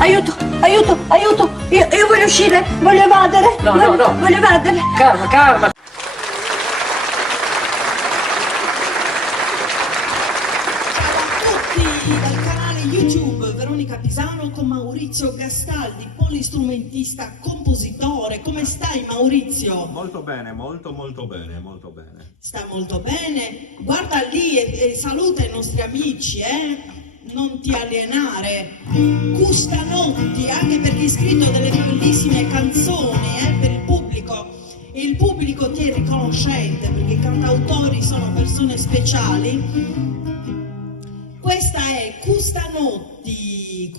Aiuto, aiuto, aiuto! Io voglio uscire, voglio evadere! No. Voglio evadere! Calma! Dal canale YouTube Veronica Pisano con Maurizio Gastaldi, polistrumentista, compositore. Come stai, Maurizio? Molto bene, molto bene. Sta molto bene. Guarda lì e saluta i nostri amici, non ti alienare. Custanotti, anche perché hai scritto delle bellissime canzoni per il pubblico. E il pubblico ti è riconoscente perché i cantautori sono persone speciali. Questa è Custanotti,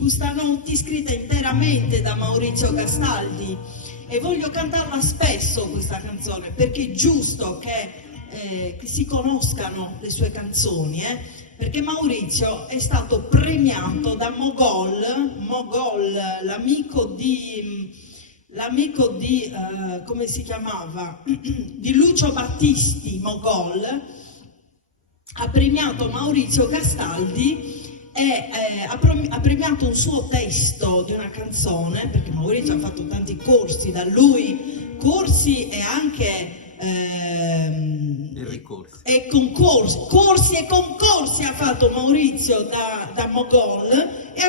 scritta interamente da Maurizio Gastaldi, e voglio cantarla spesso questa canzone perché è giusto che si conoscano le sue canzoni, perché Maurizio è stato premiato da Mogol, l'amico di come si chiamava? Di Lucio Battisti. Mogol ha premiato Maurizio Gastaldi e ha premiato un suo testo di una canzone, perché Maurizio ha fatto tanti corsi da lui, corsi e anche corsi e concorsi ha fatto Maurizio da Mogol e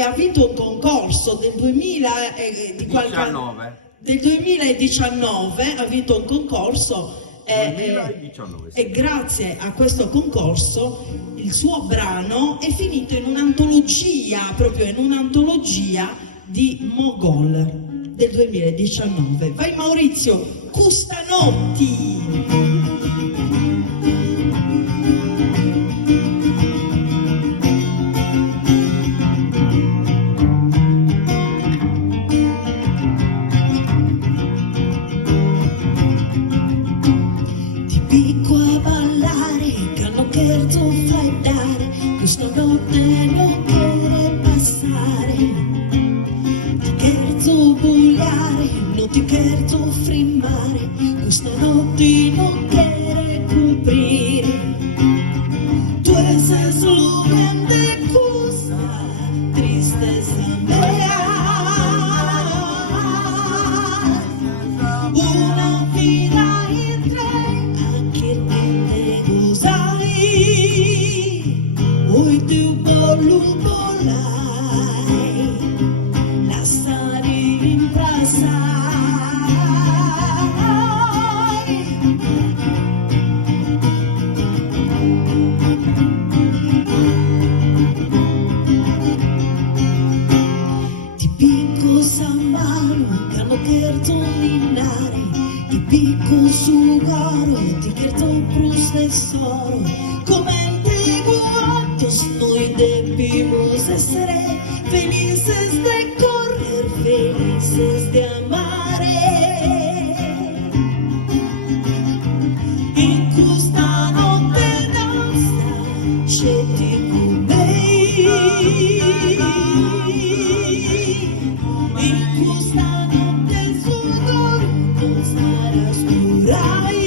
ha vinto un concorso del 2019, ha vinto un concorso. 2019, sì. E grazie a questo concorso il suo brano è finito in un'antologia, proprio in un'antologia di Mogol del 2019. Vai Maurizio, Custanotti! Questa notte non quiere passare, ti cherzo bugliare, non ti cherzo frimmare, questa notte non quiere cumplir. Tu eres lo grande cosa, tristeza mea, una vida entre anche te gozai. Oi teu bolo bolai, lasciare in ti picco samaro, cano cherzo minare, ti picco sugaro, ti cherzo processoro, come noi debimos ser felices de correr, felices de amare. In questa notte danza scetti con me, in questa notte sudor non sarà scurai.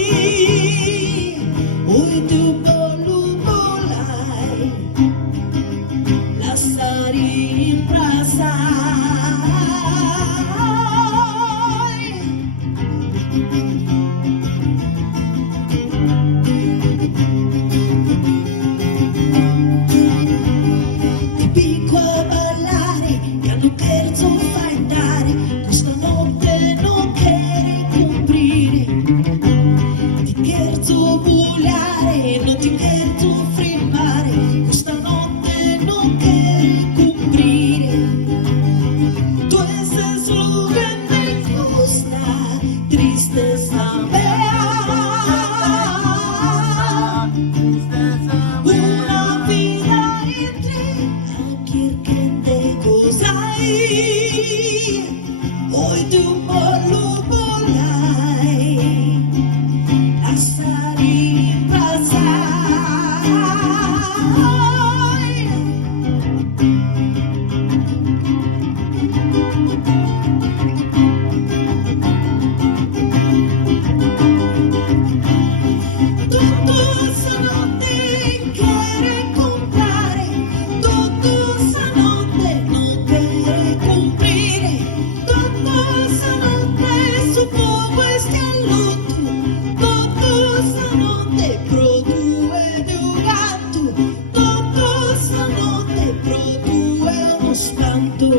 Oi tu bolu bolai, lasciare in ti picco a ballare, che hanno cherzo fa andare, questa notte non quiere comprire, ti cherzo bugliare, non ti cherzo frimmare, questa notte non quiere comprire. produce uno spanto.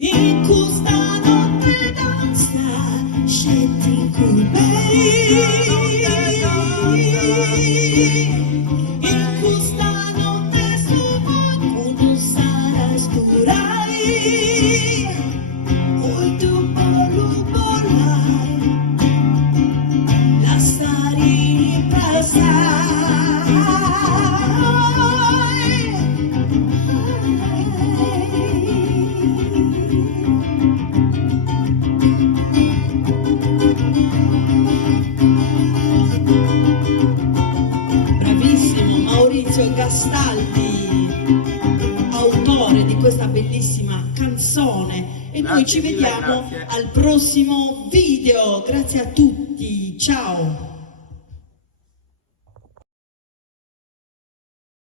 In questa notte danza scettico in questa notte suo non sarà sturai oi tu volai la stari Bravissimo Maurizio Gastaldi, autore di questa bellissima canzone, e noi ci Grazie mille, vediamo grazie. al prossimo video. Grazie a tutti, ciao!